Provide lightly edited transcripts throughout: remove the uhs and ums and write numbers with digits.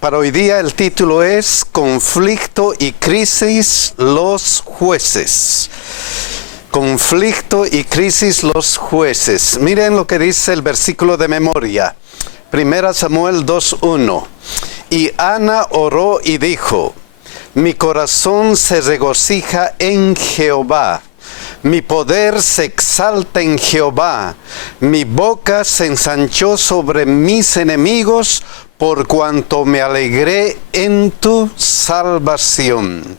Para hoy día el título es Conflicto y crisis los jueces. Conflicto y crisis los jueces. Miren lo que dice el versículo de memoria. 1 Samuel 2:1. Y Ana oró y dijo: mi corazón se regocija en Jehová. Mi poder se exalta en Jehová. Mi boca se ensanchó sobre mis enemigos, por cuanto me alegré en tu salvación.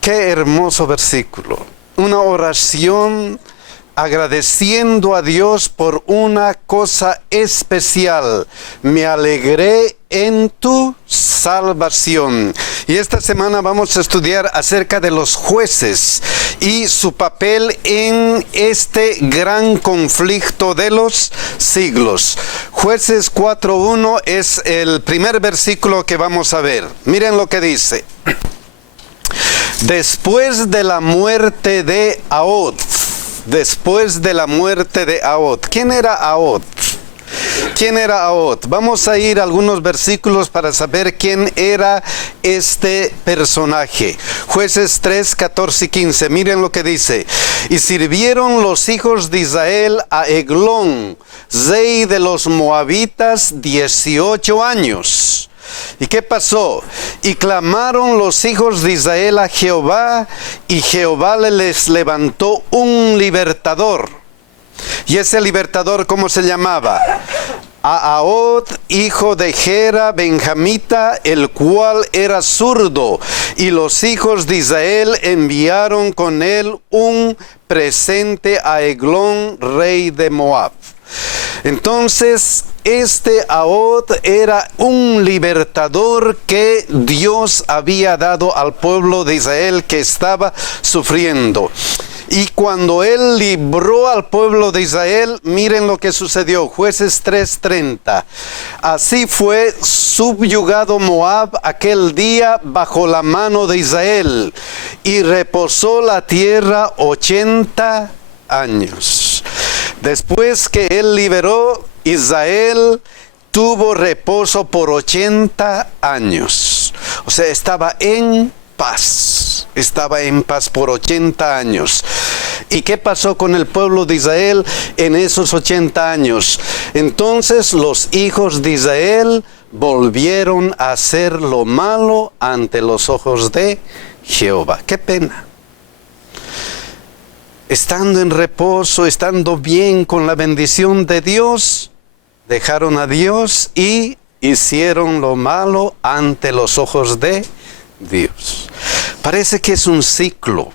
Qué hermoso versículo. Una oración agradeciendo a Dios por una cosa especial. Me alegré en tu salvación. Y esta semana vamos a estudiar acerca de los jueces y su papel en este gran conflicto de los siglos. Jueces 4:1 es el primer versículo que vamos a ver. Miren lo que dice. Después de la muerte de Ahod. Después de la muerte de Ahod. ¿Quién era Ahod? ¿Quién era Ahod? Vamos a ir a algunos versículos para saber quién era este personaje. Jueces 3, 14 y 15. Miren lo que dice. Y sirvieron los hijos de Israel a Eglón, rey de los moabitas, 18 años. ¿Y qué pasó? Y clamaron los hijos de Israel a Jehová, y Jehová les levantó un libertador. ¿Y ese libertador cómo se llamaba? A Ahod, hijo de Gera, benjamita, el cual era zurdo. Y los hijos de Israel enviaron con él un presente a Eglón, rey de Moab. Entonces, este Ahod era un libertador que Dios había dado al pueblo de Israel que estaba sufriendo. Y cuando él libró al pueblo de Israel, miren lo que sucedió. Jueces 3:30. Así fue subyugado Moab aquel día bajo la mano de Israel, y reposó la tierra 80 años. Después que él liberó, Israel tuvo reposo por 80 años. O sea, estaba en paz. Estaba en paz por 80 años. ¿Y qué pasó con el pueblo de Israel en esos 80 años? Entonces los hijos de Israel volvieron a hacer lo malo ante los ojos de Jehová. ¡Qué pena! Estando en reposo, estando bien con la bendición de Dios, dejaron a Dios y hicieron lo malo ante los ojos de Dios. Parece que es un ciclo,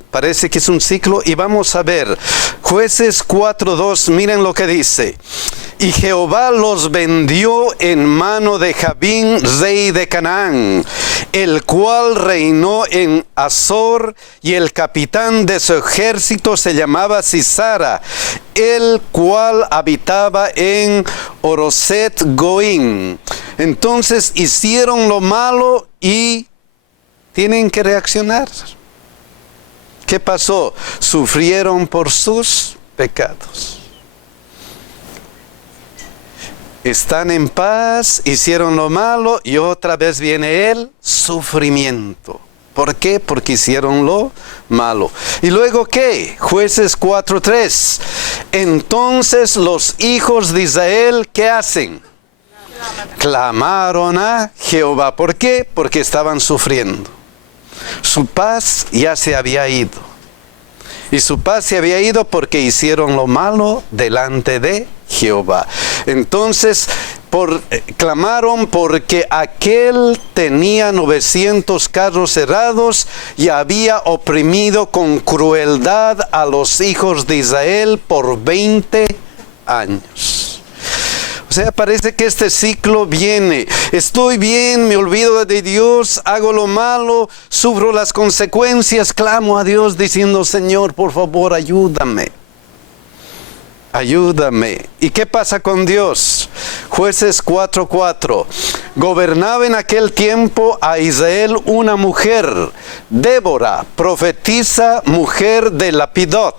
y vamos a ver. Jueces 4:2, miren lo que dice. Y Jehová los vendió en mano de Jabín, rey de Canaán, el cual reinó en Azor, y el capitán de su ejército se llamaba Sisara, el cual habitaba en Oroset Goín. Entonces hicieron lo malo y tienen que reaccionar. ¿Qué pasó? Sufrieron por sus pecados. Están en paz, hicieron lo malo y otra vez viene el sufrimiento. ¿Por qué? Porque hicieron lo malo. ¿Y luego qué? Jueces 4:3. Entonces los hijos de Israel, ¿qué hacen? Clamaron a Jehová. ¿Por qué? Porque estaban sufriendo. Su paz ya se había ido. Y su paz se había ido porque hicieron lo malo delante de Jehová. Entonces, clamaron porque aquel tenía 900 carros cerrados y había oprimido con crueldad a los hijos de Israel por 20 años. O sea, parece que este ciclo viene. Estoy bien, me olvido de Dios, hago lo malo, sufro las consecuencias, clamo a Dios diciendo: Señor, por favor, ayúdame. Ayúdame. ¿Y qué pasa con Dios? Jueces 4:4. Gobernaba en aquel tiempo a Israel una mujer, Débora, profetisa, mujer de Lapidot.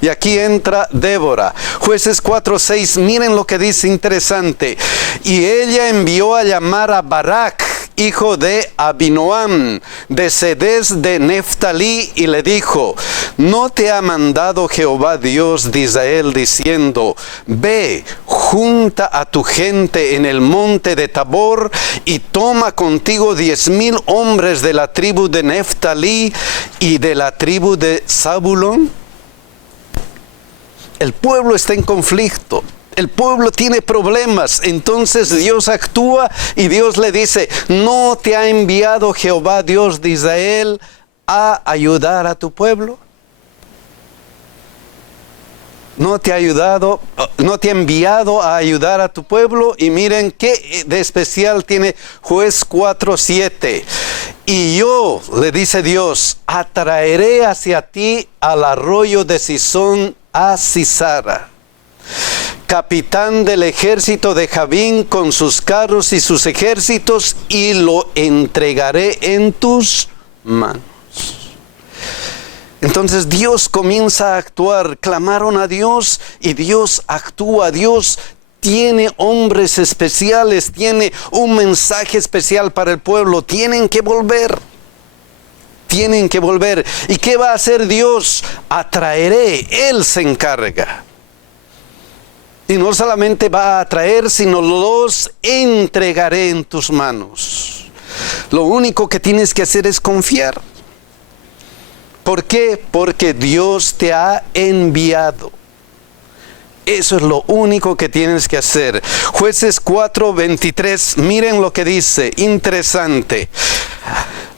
Y aquí entra Débora. Jueces 4:6, miren lo que dice interesante. Y ella envió a llamar a Barak, hijo de Abinoam, de Cedes de Neftalí, y le dijo: ¿no te ha mandado Jehová Dios de Israel diciendo: ve, junta a tu gente en el monte de Tabor y toma contigo 10,000 hombres de la tribu de Neftalí y de la tribu de Zabulón? El pueblo está en conflicto. El pueblo tiene problemas, entonces Dios actúa y Dios le dice: ¿no te ha enviado Jehová Dios de Israel a ayudar a tu pueblo? ¿No te ha enviado a ayudar a tu pueblo? Y miren qué de especial tiene Juez 4:7. Y yo, le dice Dios, atraeré hacia ti al arroyo de Sisón a Sisara, capitán del ejército de Jabín, con sus carros y sus ejércitos, y lo entregaré en tus manos. Entonces Dios comienza a actuar. Clamaron a Dios y Dios actúa. Dios tiene hombres especiales, tiene un mensaje especial para el pueblo. Tienen que volver. Tienen que volver. ¿Y qué va a hacer Dios? Atraeré. Él se encarga. Y no solamente va a atraer, sino los entregaré en tus manos. Lo único que tienes que hacer es confiar. ¿Por qué? Porque Dios te ha enviado. Eso es lo único que tienes que hacer. Jueces 4:23, miren lo que dice, interesante.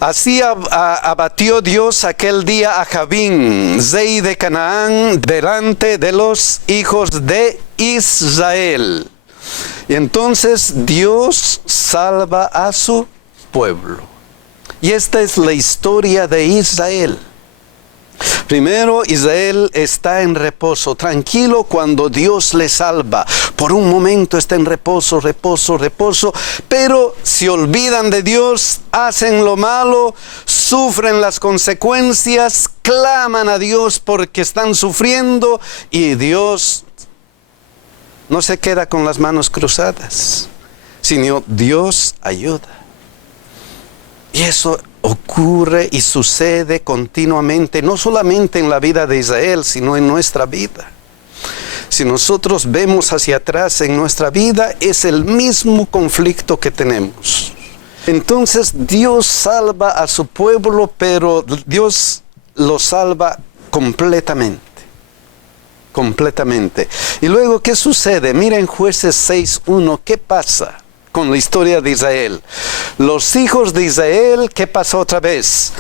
Así abatió Dios aquel día a Jabín, rey de Canaán, delante de los hijos de Israel. Y entonces Dios salva a su pueblo. Y esta es la historia de Israel. Primero, Israel está en reposo, tranquilo cuando Dios le salva. Por un momento está en reposo, pero se olvidan de Dios, hacen lo malo, sufren las consecuencias, claman a Dios porque están sufriendo, y Dios no se queda con las manos cruzadas, sino Dios ayuda. Y eso ocurre y sucede continuamente, no solamente en la vida de Israel, sino en nuestra vida. Si nosotros vemos hacia atrás en nuestra vida, es el mismo conflicto que tenemos. Entonces Dios salva a su pueblo, pero Dios lo salva completamente. Y luego, ¿qué sucede? Miren Jueces 6:1, ¿qué pasa con la historia de Israel? Los hijos de Israel, ¿qué pasó otra vez?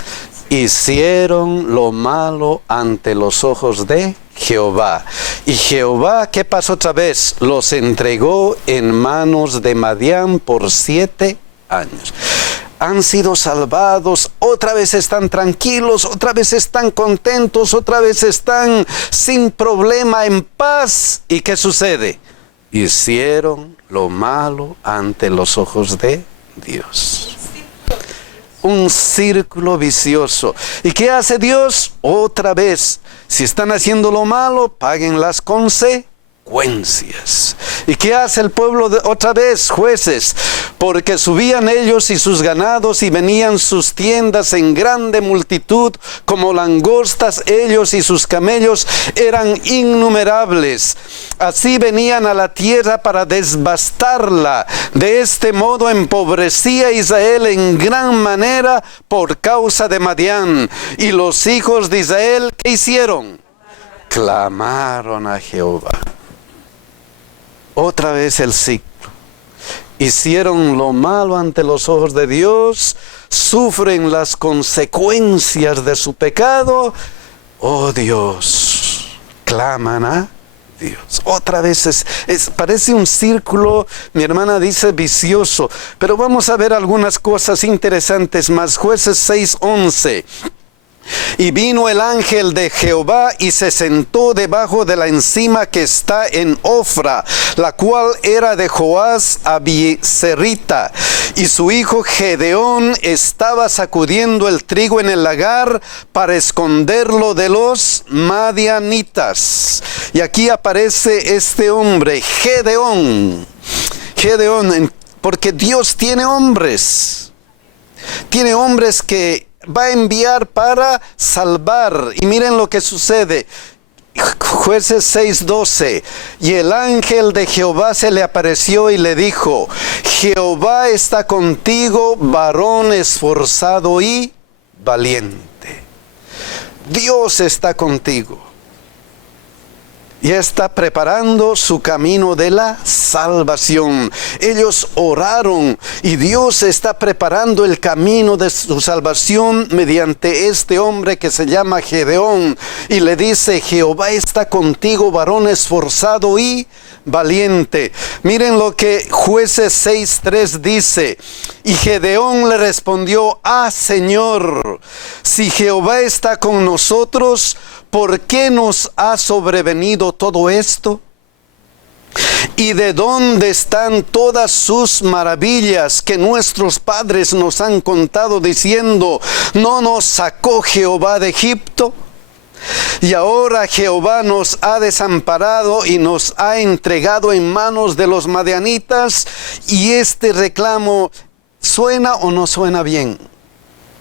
Hicieron lo malo ante los ojos de Jehová. Y Jehová, ¿qué pasó otra vez? Los entregó en manos de Madián por 7 años. Han sido salvados, otra vez están tranquilos, otra vez están contentos, otra vez están sin problema, en paz. ¿Y qué sucede? Hicieron lo malo ante los ojos de Dios. Un círculo vicioso. ¿Y qué hace Dios? Otra vez, si están haciendo lo malo, paguen las consecuencias. ¿Y qué hace el pueblo otra vez? Jueces, porque subían ellos y sus ganados y venían sus tiendas en grande multitud como langostas, ellos y sus camellos eran innumerables. Así venían a la tierra para devastarla. De este modo empobrecía Israel en gran manera por causa de Madián. Y los hijos de Israel, ¿qué hicieron? Clamaron a Jehová. Otra vez el ciclo. Hicieron lo malo ante los ojos de Dios, sufren las consecuencias de su pecado. Oh Dios, claman a Dios. Otra vez parece un círculo, mi hermana dice vicioso, pero vamos a ver algunas cosas interesantes más. Jueces 6:11. Y vino el ángel de Jehová y se sentó debajo de la encima que está en Ofra, la cual era de Joás Abiezerita. Y su hijo Gedeón estaba sacudiendo el trigo en el lagar para esconderlo de los madianitas. Y aquí aparece este hombre, Gedeón. Gedeón, porque Dios tiene hombres. Tiene hombres que va a enviar para salvar. Y miren lo que sucede. Jueces 6:12. Y el ángel de Jehová se le apareció y le dijo: Jehová está contigo, varón esforzado y valiente. Dios está contigo. Y está preparando su camino de la salvación. Ellos oraron y Dios está preparando el camino de su salvación mediante este hombre que se llama Gedeón. Y le dice: Jehová está contigo, varón esforzado y valiente. Miren lo que Jueces 6:3 dice. Y Gedeón le respondió: Señor, si Jehová está con nosotros, ¿por qué nos ha sobrevenido todo esto? ¿Y de dónde están todas sus maravillas que nuestros padres nos han contado diciendo: ¿no nos sacó Jehová de Egipto? Y ahora Jehová nos ha desamparado y nos ha entregado en manos de los madianitas. Y este reclamo, ¿suena o no suena bien?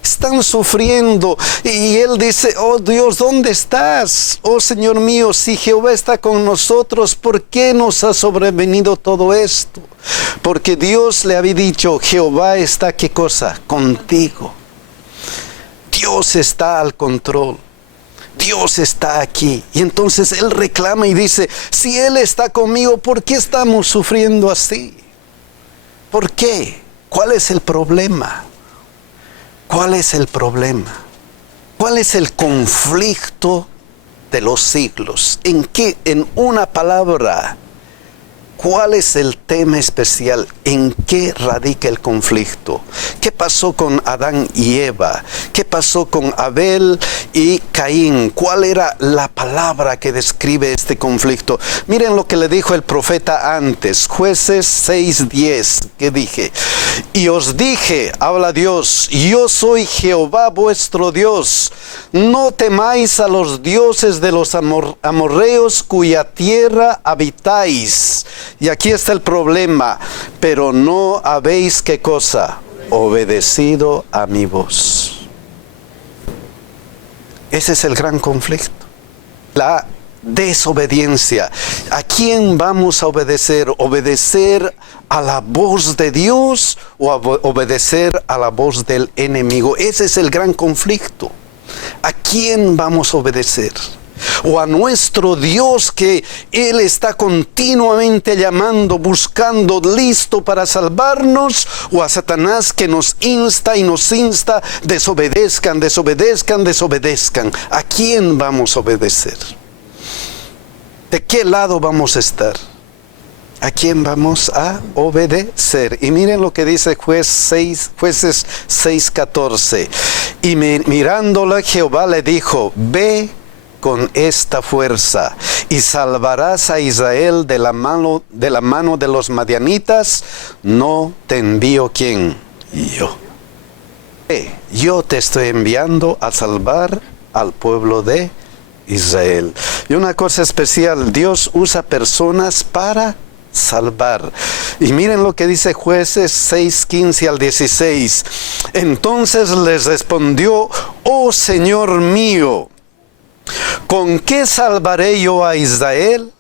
Están sufriendo y él dice: oh Dios, ¿dónde estás? Oh Señor mío, si Jehová está con nosotros, ¿por qué nos ha sobrevenido todo esto? Porque Dios le había dicho: Jehová está, ¿qué cosa? Contigo. Dios está al control. Dios está aquí. Y entonces él reclama y dice: si Él está conmigo, ¿por qué estamos sufriendo así? ¿Por qué? ¿Cuál es el problema? ¿Cuál es el problema? ¿Cuál es el conflicto de los siglos? En una palabra, ¿cuál es el tema especial? ¿En qué radica el conflicto? ¿Qué pasó con Adán y Eva? ¿Qué pasó con Abel y Caín? ¿Cuál era la palabra que describe este conflicto? Miren lo que le dijo el profeta antes, Jueces 6:10, que dije: y os dije, habla Dios, yo soy Jehová vuestro Dios, no temáis a los dioses de los amorreos cuya tierra habitáis. Y aquí está el problema: pero no habéis, ¿qué cosa? Obedecido a mi voz. Ese es el gran conflicto. La desobediencia. ¿A quién vamos a obedecer? ¿Obedecer a la voz de Dios o obedecer a la voz del enemigo? Ese es el gran conflicto. ¿A quién vamos a obedecer? ¿O a nuestro Dios, que Él está continuamente llamando, buscando, listo para salvarnos? ¿O a Satanás, que nos insta y nos insta: desobedezcan, desobedezcan, desobedezcan? ¿A quién vamos a obedecer? ¿De qué lado vamos a estar? ¿A quién vamos a obedecer? Y miren lo que dice Jueces 6:14. Y mirándola, Jehová le dijo: ve con esta fuerza y salvarás a Israel de la mano de los madianitas. No te envío, ¿quién? Yo. Yo te estoy enviando a salvar al pueblo de Israel. Y una cosa especial: Dios usa personas para salvar. Y miren lo que dice Jueces 6:15 al 16. Entonces les respondió: oh Señor mío, ¿con qué salvaré yo a Israel?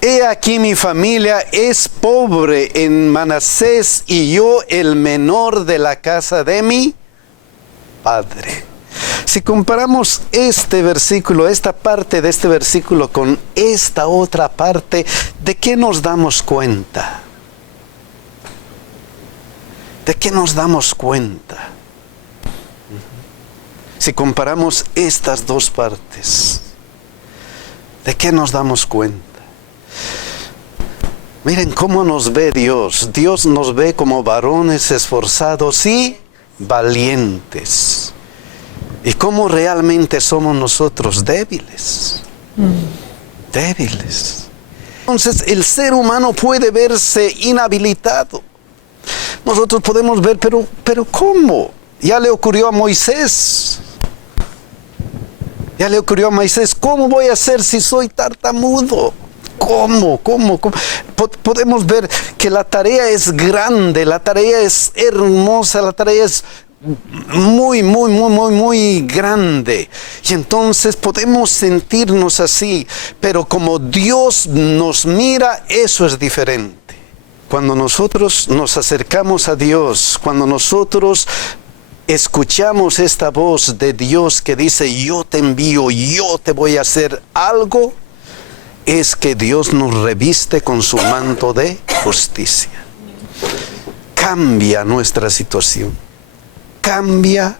He aquí, mi familia es pobre en Manasés y yo el menor de la casa de mi padre. Si comparamos este versículo, esta parte de este versículo con esta otra parte, ¿de qué nos damos cuenta? ¿De qué nos damos cuenta? Si comparamos estas dos partes, ¿de qué nos damos cuenta? Miren cómo nos ve Dios. Dios nos ve como varones esforzados y valientes. Y cómo realmente somos nosotros débiles. Débiles. Entonces el ser humano puede verse inhabilitado. Nosotros podemos ver, pero ¿cómo? Ya le ocurrió a Moisés. Ya le ocurrió a Moisés, ¿cómo voy a hacer si soy tartamudo? ¿Cómo? Podemos ver que la tarea es grande, la tarea es hermosa, la tarea es muy grande. Y entonces podemos sentirnos así, pero como Dios nos mira, eso es diferente. Cuando nosotros nos acercamos a Dios, cuando nosotros escuchamos esta voz de Dios que dice, yo te envío, yo te voy a hacer algo, es que Dios nos reviste con su manto de justicia. Cambia nuestra situación. Cambia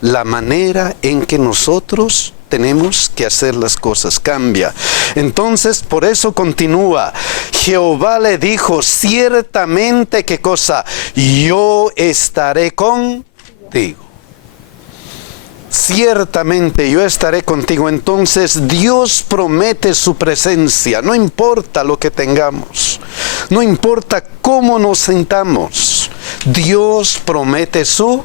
la manera en que nosotros tenemos que hacer las cosas. Cambia. Entonces, por eso continúa. Jehová le dijo, ciertamente, ¿qué cosa? Yo estaré contigo. Ciertamente yo estaré contigo. Entonces Dios promete su presencia. No importa lo que tengamos. No importa cómo nos sintamos. Dios promete su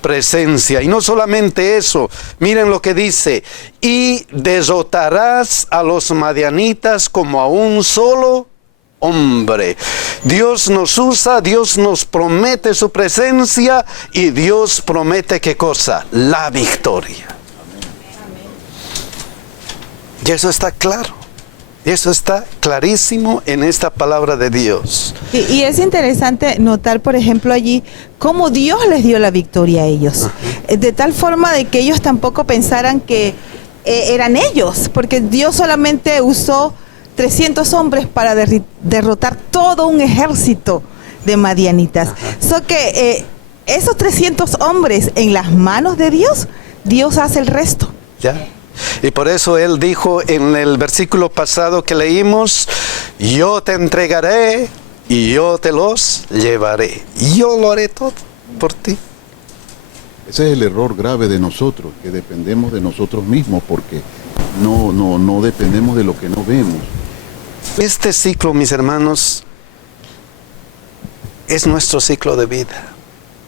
presencia. Y no solamente eso. Miren lo que dice. Y derrotarás a los madianitas como a un solo hombre. Dios nos usa, Dios nos promete su presencia y Dios promete ¿qué cosa? La victoria. Y eso está claro. Eso está clarísimo en esta palabra de Dios. Y es interesante notar, por ejemplo, allí cómo Dios les dio la victoria a ellos. De tal forma de que ellos tampoco pensaran que eran ellos, porque Dios solamente usó 300 hombres para derrotar todo un ejército de madianitas. Esos 300 hombres en las manos de Dios, Dios hace el resto. ¿Ya? Y por eso Él dijo en el versículo pasado que leímos, yo te entregaré y yo te los llevaré. Yo lo haré todo por ti. Ese es el error grave de nosotros, que dependemos de nosotros mismos, porque no dependemos de lo que no vemos. Este ciclo, mis hermanos, es nuestro ciclo de vida.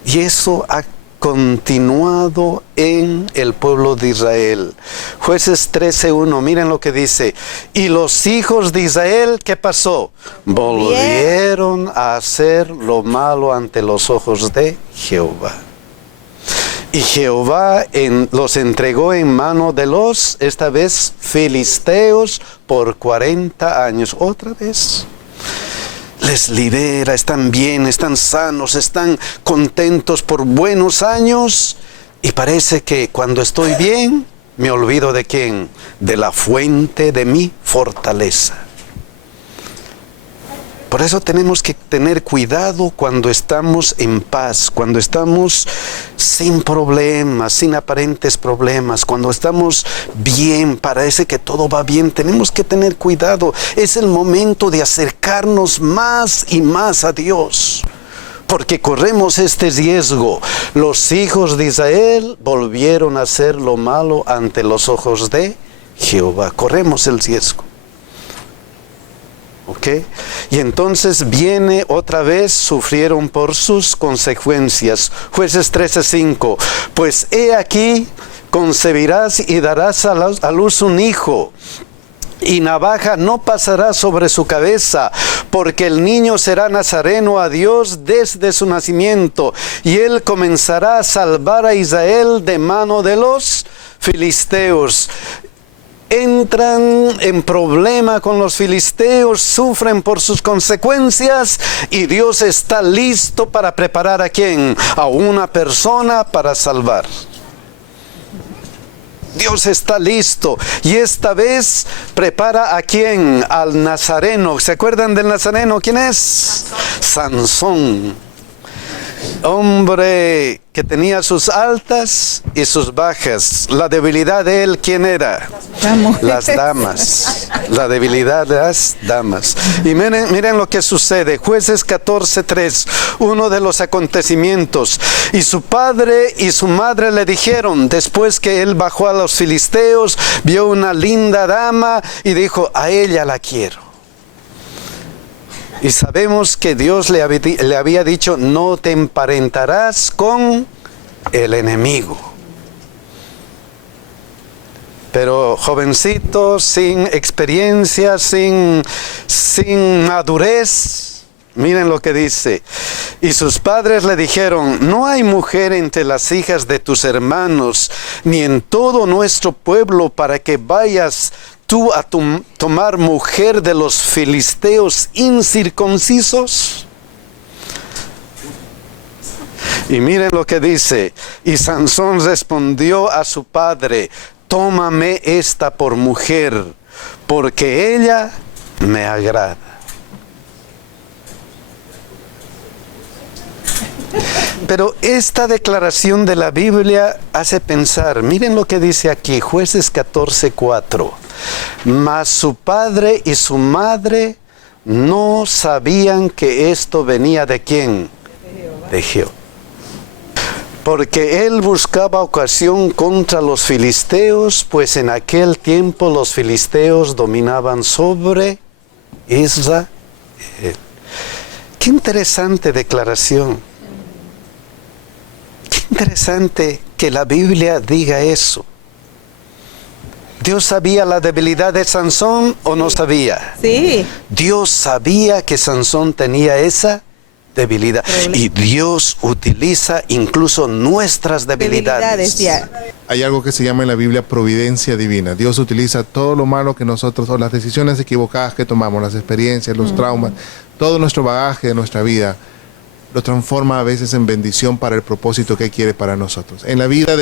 Y eso ha continuado en el pueblo de Israel. Jueces 13:1, miren lo que dice. Y los hijos de Israel, ¿qué pasó? Volvieron a hacer lo malo ante los ojos de Jehová. Y Jehová los entregó en mano de los, esta vez, filisteos por 40 años. Otra vez. Les libera, están bien, están sanos, están contentos por buenos años. Y parece que cuando estoy bien, me olvido de quién, de la fuente de mi fortaleza. Por eso tenemos que tener cuidado cuando estamos en paz, cuando estamos sin problemas, sin aparentes problemas, cuando estamos bien, parece que todo va bien, tenemos que tener cuidado. Es el momento de acercarnos más y más a Dios, porque corremos este riesgo. Los hijos de Israel volvieron a hacer lo malo ante los ojos de Jehová. Corremos el riesgo. ¿Ok? Y entonces viene otra vez, sufrieron por sus consecuencias. Jueces 13:5. Pues he aquí, concebirás y darás a luz un hijo, y navaja no pasará sobre su cabeza, porque el niño será nazareno a Dios desde su nacimiento, y él comenzará a salvar a Israel de mano de los filisteos. Entran en problema con los filisteos, sufren por sus consecuencias y Dios está listo para preparar ¿a quién? A una persona para salvar. Dios está listo y esta vez prepara ¿a quién? Al nazareno. ¿Se acuerdan del nazareno? ¿Quién es? Sansón. Hombre que tenía sus altas y sus bajas. La debilidad de él, ¿quién era? Las damas. La debilidad de las damas. Y miren lo que sucede. Jueces 14:3, uno de los acontecimientos. Y su padre y su madre le dijeron, después que él bajó a los filisteos, vio una linda dama y dijo, a ella la quiero. Y sabemos que Dios le había dicho, no te emparentarás con el enemigo. Pero jovencito, sin experiencia, sin madurez, miren lo que dice. Y sus padres le dijeron, no hay mujer entre las hijas de tus hermanos, ni en todo nuestro pueblo para que vayas tú a tomar mujer de los filisteos incircuncisos. Y miren lo que dice. Y Sansón respondió a su padre, tómame esta por mujer, porque ella me agrada. Pero esta declaración de la Biblia hace pensar, miren lo que dice aquí, Jueces 14:4. Mas su padre y su madre no sabían que esto venía de ¿quién? De Jehová. Porque él buscaba ocasión contra los filisteos, pues en aquel tiempo los filisteos dominaban sobre Israel. Qué interesante declaración. Qué interesante que la Biblia diga eso. ¿Dios sabía la debilidad de Sansón o no sabía? Sí. Dios sabía que Sansón tenía esa debilidad. Y Dios utiliza incluso nuestras debilidades. Ya. Hay algo que se llama en la Biblia providencia divina. Dios utiliza todo lo malo que nosotros, o las decisiones equivocadas que tomamos, las experiencias, los traumas, todo nuestro bagaje de nuestra vida, lo transforma a veces en bendición para el propósito que quiere para nosotros. En la vida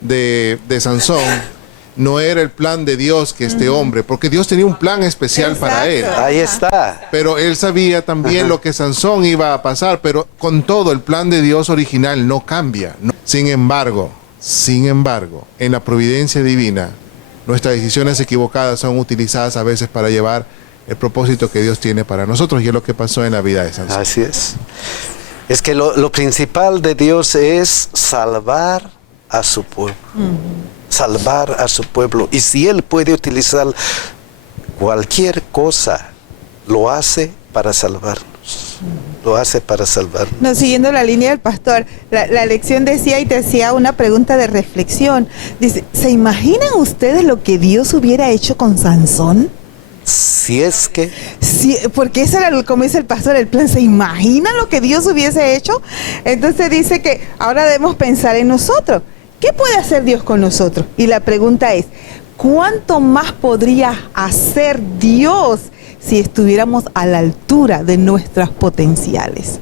de Sansón, no era el plan de Dios que este hombre, porque Dios tenía un plan especial para él. Ahí está. Pero él sabía también lo que Sansón iba a pasar, pero con todo el plan de Dios original no cambia. Sin embargo, en la providencia divina, nuestras decisiones equivocadas son utilizadas a veces para llevar el propósito que Dios tiene para nosotros, y es lo que pasó en la vida de Sansón. Así es. Es que lo principal de Dios es salvar a su pueblo. Salvar a su pueblo. Y si Él puede utilizar cualquier cosa, lo hace para salvarnos. Lo hace para salvarnos. No, siguiendo la línea del pastor, la lección decía y te hacía una pregunta de reflexión. Dice, ¿se imaginan ustedes lo que Dios hubiera hecho con Sansón? Si es que... Sí, porque ese era, como dice el pastor, el plan. ¿Se imaginan lo que Dios hubiese hecho? Entonces dice que ahora debemos pensar en nosotros. ¿Qué puede hacer Dios con nosotros? Y la pregunta es, ¿cuánto más podría hacer Dios si estuviéramos a la altura de nuestros potenciales?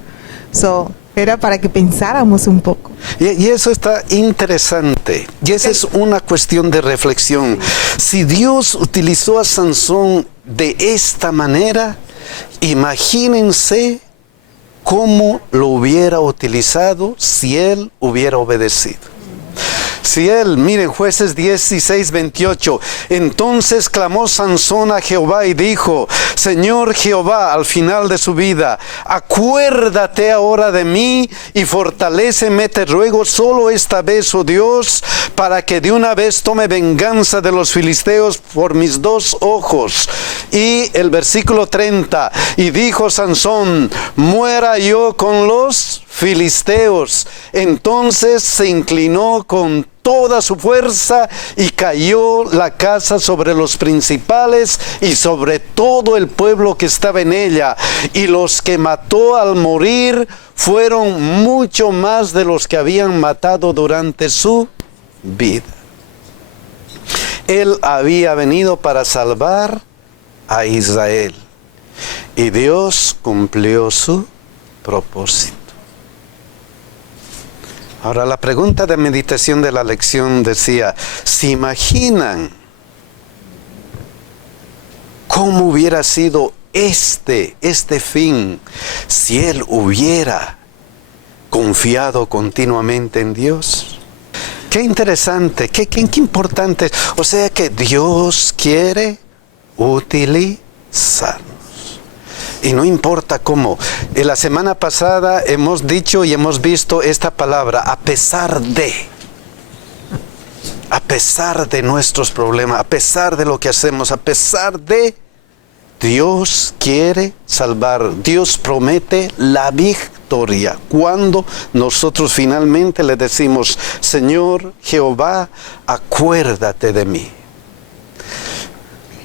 Era para que pensáramos un poco. Y eso está interesante. Y esa es una cuestión de reflexión. Si Dios utilizó a Sansón de esta manera, imagínense cómo lo hubiera utilizado si él hubiera obedecido. Si él, miren, Jueces 16:28, entonces clamó Sansón a Jehová y dijo, Señor Jehová, al final de su vida, acuérdate ahora de mí y fortaléceme, te ruego solo esta vez, oh Dios, para que de una vez tome venganza de los filisteos por mis dos ojos. Y el versículo 30, y dijo Sansón, muera yo con los filisteos. Entonces se inclinó con toda su fuerza y cayó la casa sobre los principales y sobre todo el pueblo que estaba en ella. Y los que mató al morir fueron mucho más de los que habían matado durante su vida. Él había venido para salvar a Israel y Dios cumplió su propósito. Ahora, la pregunta de meditación de la lección decía, ¿se imaginan cómo hubiera sido este fin si él hubiera confiado continuamente en Dios. Qué interesante, qué importante. O sea que Dios quiere utilizarnos. Y no importa cómo. En la semana pasada hemos dicho y hemos visto esta palabra, a pesar de nuestros problemas, a pesar de lo que hacemos, a pesar de, Dios quiere salvar. Dios promete la victoria cuando nosotros finalmente le decimos: Señor Jehová, acuérdate de mí.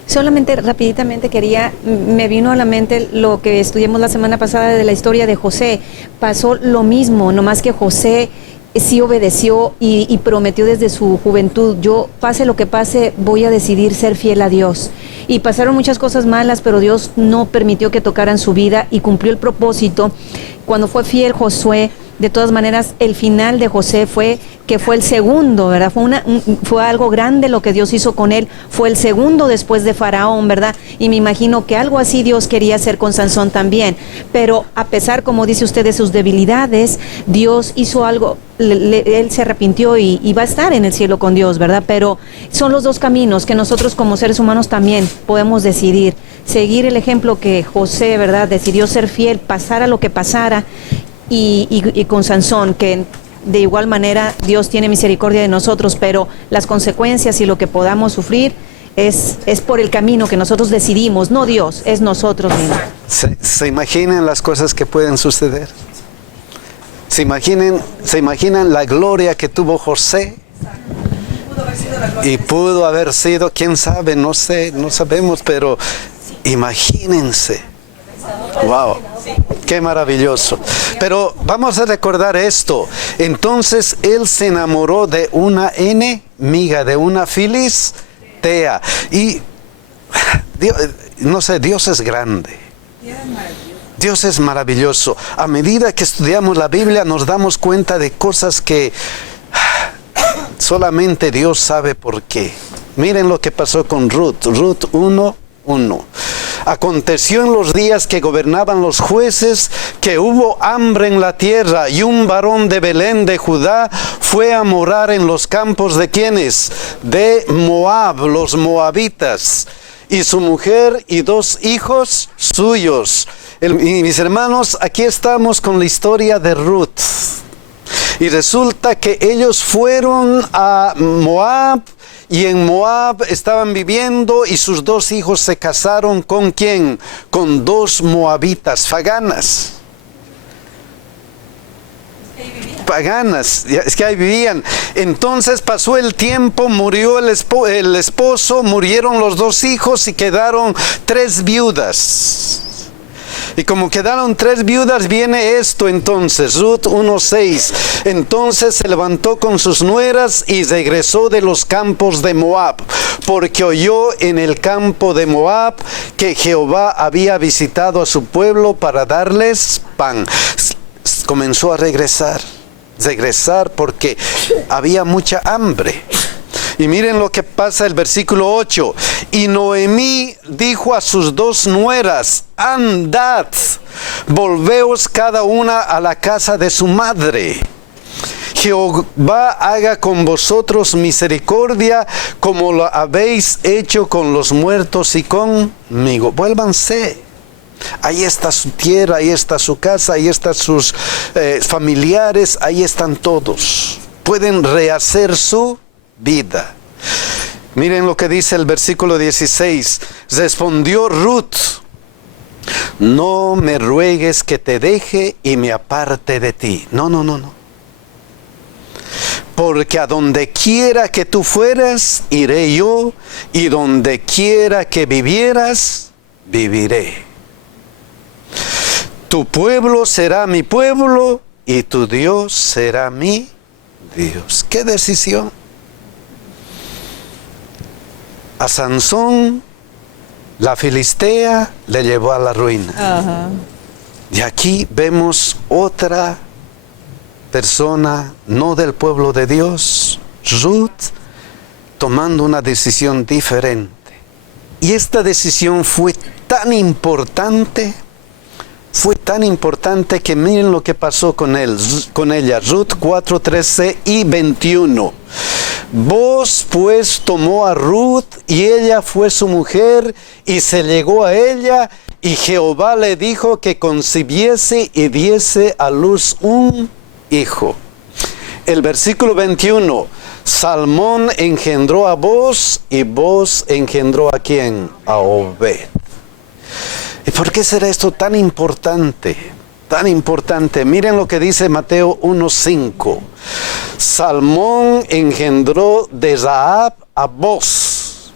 Solamente rapiditamente me vino a la mente lo que estudiamos la semana pasada de la historia de José. Pasó lo mismo, nomás que José sí obedeció y prometió desde su juventud: yo, pase lo que pase, voy a decidir ser fiel a Dios. Y pasaron muchas cosas malas, pero Dios no permitió que tocaran su vida y cumplió el propósito. Cuando fue fiel Josué, de todas maneras, el final de José fue que fue el segundo, ¿verdad? Fue algo grande lo que Dios hizo con él. Fue el segundo después de Faraón, ¿verdad? Y me imagino que algo así Dios quería hacer con Sansón también. Pero a pesar, como dice usted, de sus debilidades, Dios hizo algo. Él se arrepintió y va a estar en el cielo con Dios, ¿verdad? Pero son los dos caminos que nosotros como seres humanos también podemos decidir. Seguir el ejemplo que José, ¿verdad? Decidió ser fiel, pasara lo que pasara. Y con Sansón, que de igual manera Dios tiene misericordia de nosotros, pero las consecuencias y lo que podamos sufrir es por el camino que nosotros decidimos, no Dios, es nosotros mismos. ¿Se imaginan las cosas que pueden suceder? ¿Se imaginan la gloria que tuvo José? Y pudo haber sido, quién sabe, no sé, no sabemos, pero imagínense. Wow, qué maravilloso. Pero vamos a recordar esto. Entonces él se enamoró de una enemiga, de una filistea. Y Dios, no sé, Dios es grande. Dios es maravilloso. A medida que estudiamos la Biblia nos damos cuenta de cosas que solamente Dios sabe por qué. Miren lo que pasó con Ruth. Ruth 1:1. Aconteció en los días que gobernaban los jueces que hubo hambre en la tierra, y un varón de Belén de Judá fue a morar en los campos de ¿quiénes? De Moab, los moabitas, y su mujer y 2 hijos suyos. Y mis hermanos, aquí estamos con la historia de Ruth. Y resulta que ellos fueron a Moab, y en Moab estaban viviendo, y sus 2 hijos se casaron ¿con quién? Con 2 moabitas paganas. Paganas, es que ahí vivían. Entonces pasó el tiempo, murió el esposo, murieron los 2 hijos y quedaron 3 viudas. Y como quedaron 3 viudas, viene esto entonces, Ruth 1:6. Entonces se levantó con sus nueras y regresó de los campos de Moab, porque oyó en el campo de Moab que Jehová había visitado a su pueblo para darles pan. Comenzó a regresar porque había mucha hambre. Y miren lo que pasa el versículo 8. Y Noemí dijo a sus 2 nueras: andad, volveos cada una a la casa de su madre. Jehová haga con vosotros misericordia como lo habéis hecho con los muertos y conmigo. Vuélvanse. Ahí está su tierra, ahí está su casa, ahí están sus familiares, ahí están todos. Pueden rehacer su vida. Miren lo que dice el versículo 16. Respondió Ruth: no me ruegues que te deje y me aparte de ti. No. Porque a donde quiera que tú fueras, iré yo, y donde quiera que vivieras, viviré. Tu pueblo será mi pueblo, y tu Dios será mi Dios. ¿Qué decisión? A Sansón, la filistea le llevó a la ruina. Y aquí vemos otra persona, no del pueblo de Dios, Ruth, tomando una decisión diferente. Y esta decisión fue tan importante fue tan importante que miren lo que pasó con ella. Ruth 4, 13 y 21. Vos pues tomó a Ruth y ella fue su mujer y se llegó a ella y Jehová le dijo que concibiese y diese a luz un hijo. El versículo 21. Salmón engendró a Boz y Boz engendró ¿a quién? A Obed. ¿Y por qué será esto tan importante? Tan importante. Miren lo que dice Mateo 1:5. Salmón engendró de Rahab a Boz.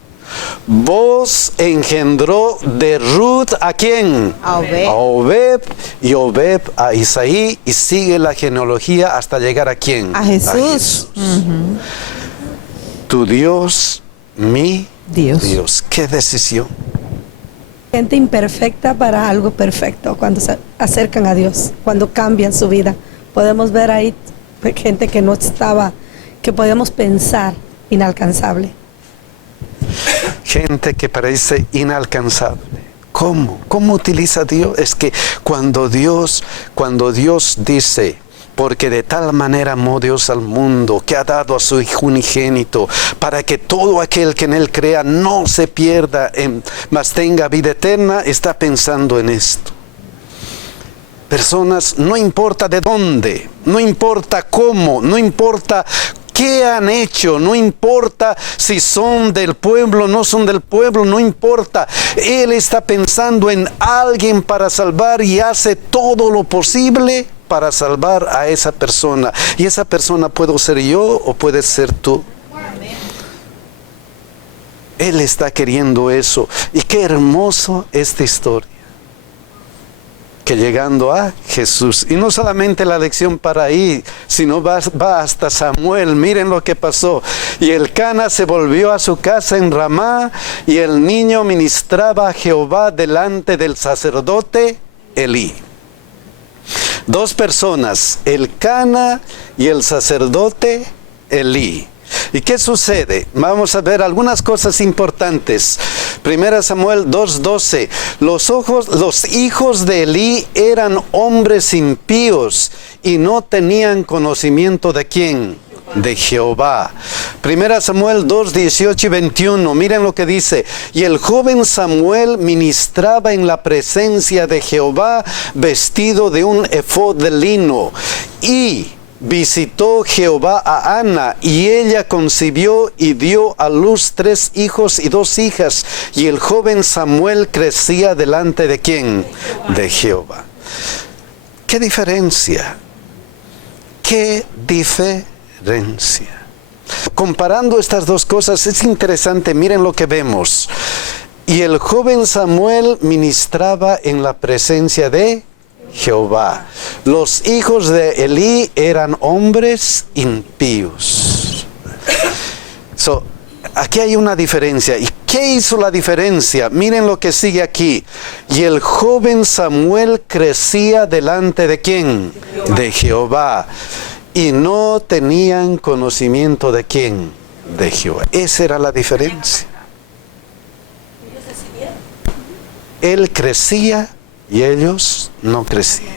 Boz engendró de Ruth ¿a quién? A Obed. A Obed, y Obed a Isaí, y sigue la genealogía hasta llegar ¿a quién? A Jesús. Tu Dios, mi Dios. Dios. ¿Qué decisión? Gente imperfecta para algo perfecto cuando se acercan a Dios, cuando cambian su vida. Podemos ver ahí gente que no estaba, que podemos pensar inalcanzable. Gente que parece inalcanzable. ¿Cómo? ¿Cómo utiliza Dios? Es que cuando Dios dice, porque de tal manera amó Dios al mundo, que ha dado a su Hijo unigénito, para que todo aquel que en Él crea no se pierda, mas tenga vida eterna, está pensando en esto. Personas, no importa de dónde, no importa cómo, no importa qué han hecho, no importa si son del pueblo, no son del pueblo, no importa. Él está pensando en alguien para salvar y hace todo lo posible para salvar a esa persona. Y esa persona puedo ser yo o puede ser tú. Él está queriendo eso. Y qué hermoso esta historia. Que llegando a Jesús, y no solamente la lección para ahí, sino va hasta Samuel. Miren lo que pasó. Y Elcana se volvió a su casa en Ramá, y el niño ministraba a Jehová delante del sacerdote Elí. Dos personas, Elcana y el sacerdote Elí. ¿Y qué sucede? Vamos a ver algunas cosas importantes. 1 Samuel 2:12. Los hijos de Elí eran hombres impíos y no tenían conocimiento de quién, de Jehová. 1 Samuel 2:18 y 21. Miren lo que dice. Y el joven Samuel ministraba en la presencia de Jehová vestido de un efod de lino. Y visitó Jehová a Ana, y ella concibió y dio a luz 3 hijos y 2 hijas. Y el joven Samuel crecía delante de ¿quién? De Jehová. ¿Qué diferencia? ¿Qué diferencia? Comparando estas dos cosas es interesante. Miren lo que vemos. Y el joven Samuel ministraba en la presencia de Jehová. Los hijos de Elí eran hombres impíos. Aquí hay una diferencia. ¿Y qué hizo la diferencia? Miren lo que sigue aquí. Y el joven Samuel crecía delante de ¿quién? De Jehová. Y no tenían conocimiento de ¿quién? De Jehová. Esa era la diferencia. Él crecía y ellos no crecían.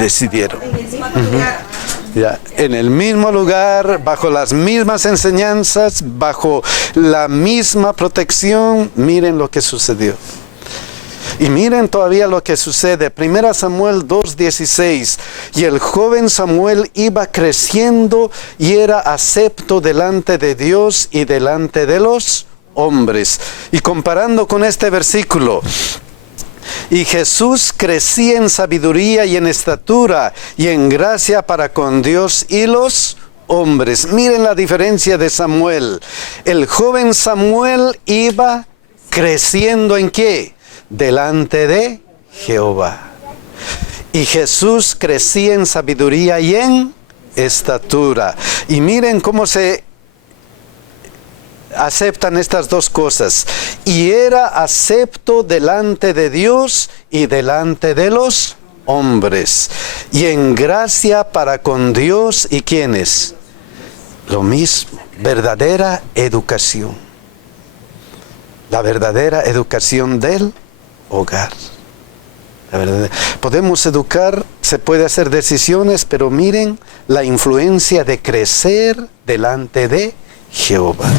Decidieron. Ya, en el mismo lugar, bajo las mismas enseñanzas, bajo la misma protección. Miren lo que sucedió. Y miren todavía lo que sucede. 1 Samuel 2:16. Y el joven Samuel iba creciendo y era acepto delante de Dios y delante de los hombres. Y comparando con este versículo, y Jesús crecía en sabiduría y en estatura y en gracia para con Dios y los hombres. Miren la diferencia de Samuel. El joven Samuel iba creciendo ¿en qué? Delante de Jehová. Y Jesús crecía en sabiduría y en estatura. Y miren cómo se aceptan estas dos cosas. Y era acepto delante de Dios y delante de los hombres. Y en gracia para con Dios y ¿quiénes? Lo mismo. Verdadera educación. La verdadera educación del hogar. La verdad. Podemos educar, se puede hacer decisiones, pero miren la influencia de crecer delante de Jehová.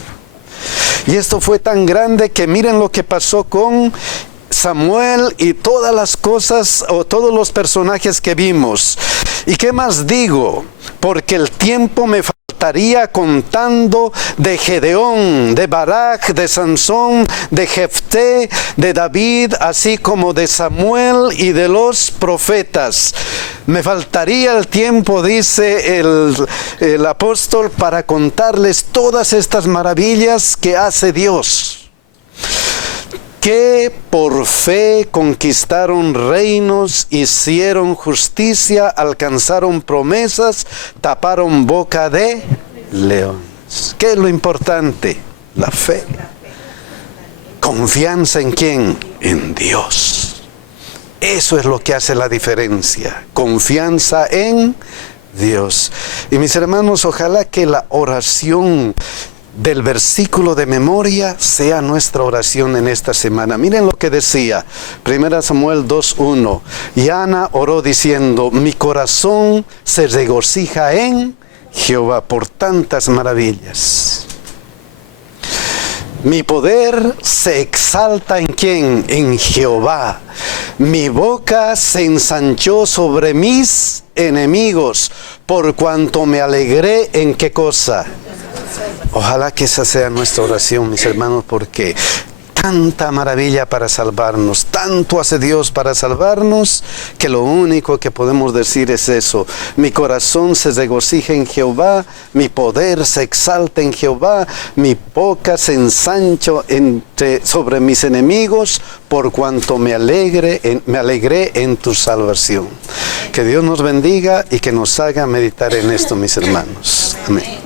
Y esto fue tan grande que miren lo que pasó con Samuel y todas las cosas o todos los personajes que vimos. ¿Y qué más digo? Porque el tiempo me faltaría contando de Gedeón, de Barak, de Sansón, de Jefté, de David, así como de Samuel y de los profetas. Me faltaría el tiempo, dice el apóstol, para contarles todas estas maravillas que hace Dios. Que por fe conquistaron reinos, hicieron justicia, alcanzaron promesas, taparon boca de leones. ¿Qué es lo importante? La fe. ¿Confianza en quién? En Dios. Eso es lo que hace la diferencia. Confianza en Dios. Y mis hermanos, ojalá que la oración del versículo de memoria sea nuestra oración en esta semana. Miren lo que decía 1 Samuel 2:1. Y Ana oró diciendo: mi corazón se regocija en Jehová por tantas maravillas. Mi poder se exalta en ¿quién? En Jehová. Mi boca se ensanchó sobre mis enemigos, por cuanto me alegré en ¿qué cosa? Ojalá que esa sea nuestra oración, mis hermanos, porque tanta maravilla para salvarnos, tanto hace Dios para salvarnos, que lo único que podemos decir es eso: mi corazón se regocija en Jehová, mi poder se exalta en Jehová, mi boca se ensanchó sobre mis enemigos, por cuanto me alegré en tu salvación. Que Dios nos bendiga y que nos haga meditar en esto, mis hermanos. Amén.